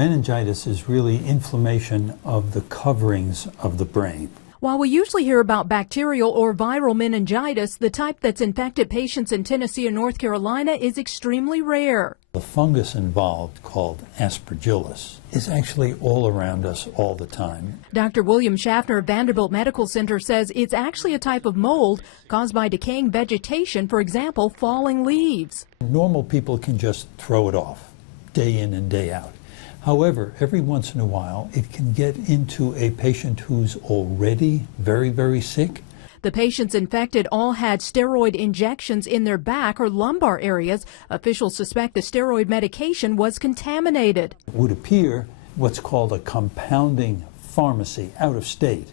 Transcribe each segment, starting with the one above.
Meningitis is really inflammation of the coverings of the brain. While we usually hear about bacterial or viral meningitis, the type that's infected patients in Tennessee and North Carolina is extremely rare. The fungus involved, called asperigilus, is actually all around us all the time. Dr. William Schaffner of Vanderbilt Medical Center says it's actually a type of mold caused by decaying vegetation, for example, falling leaves. Normal people can just throw it off, day in and day out. However, every once in a while, it can get into a patient who's already very, very sick. The patients infected all had steroid injections in their back or lumbar areas. Officials suspect the steroid medication was contaminated. It would appear what's called a compounding pharmacy out of state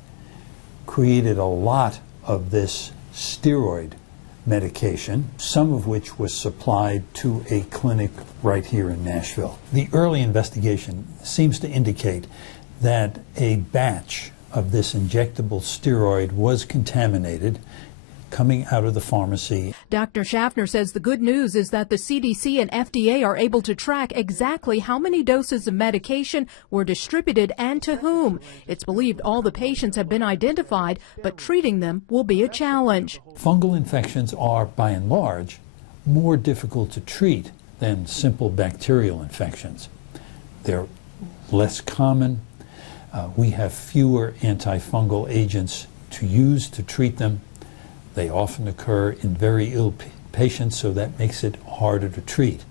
created a lot of this steroid medication, some of which was supplied to a clinic right here in Nashville. The early investigation seems to indicate that a batch of this injectable steroid was contaminated coming out of the pharmacy. Dr. Schaffner says the good news is that the CDC and FDA are able to track exactly how many doses of medication were distributed and to whom. It's believed all the patients have been identified, but treating them will be a challenge. Fungal infections are, by and large, more difficult to treat than simple bacterial infections. They're less common. We have fewer antifungal agents to use to treat them. They often occur in very ill patients, so that makes it harder to treat.